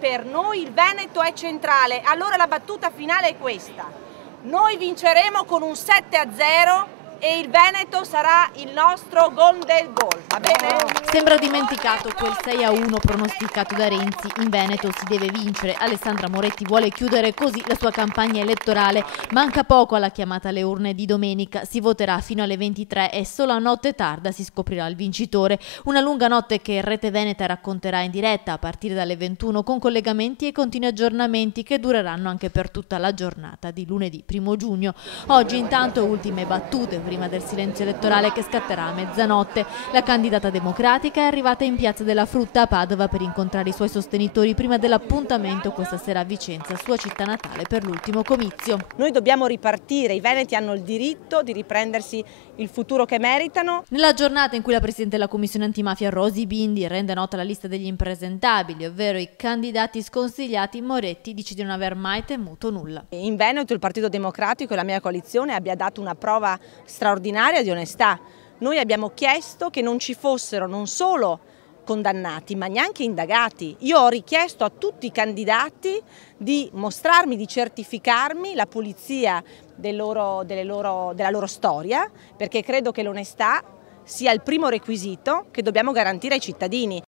per noi il Veneto è centrale. Allora la battuta finale è questa: noi vinceremo con un 7-0 e il Veneto sarà il nostro golden goal, va bene? Sembra dimenticato quel 6-1 pronosticato da Renzi. In Veneto si deve vincere. Alessandra Moretti vuole chiudere così la sua campagna elettorale. Manca poco alla chiamata alle urne di domenica. Si voterà fino alle 23 e solo a notte tarda si scoprirà il vincitore. Una lunga notte che Rete Veneta racconterà in diretta a partire dalle 21 con collegamenti e continui aggiornamenti che dureranno anche per tutta la giornata di lunedì 1 giugno. Oggi intanto ultime battute prima del silenzio elettorale che scatterà a mezzanotte. La candidata democratica è arrivata in Piazza della Frutta a Padova per incontrare i suoi sostenitori prima dell'appuntamento questa sera a Vicenza, sua città natale, per l'ultimo comizio. Noi dobbiamo ripartire, i veneti hanno il diritto di riprendersi il futuro che meritano. Nella giornata in cui la Presidente della Commissione Antimafia Rosy Bindi rende nota la lista degli impresentabili, ovvero i candidati sconsigliati, Moretti dice di non aver mai temuto nulla. In Veneto il Partito Democratico e la mia coalizione abbia dato una prova straordinaria di onestà. Noi abbiamo chiesto che non ci fossero non solo condannati ma neanche indagati. Io ho richiesto a tutti i candidati di mostrarmi, di certificarmi la pulizia della loro storia, perché credo che l'onestà sia il primo requisito che dobbiamo garantire ai cittadini.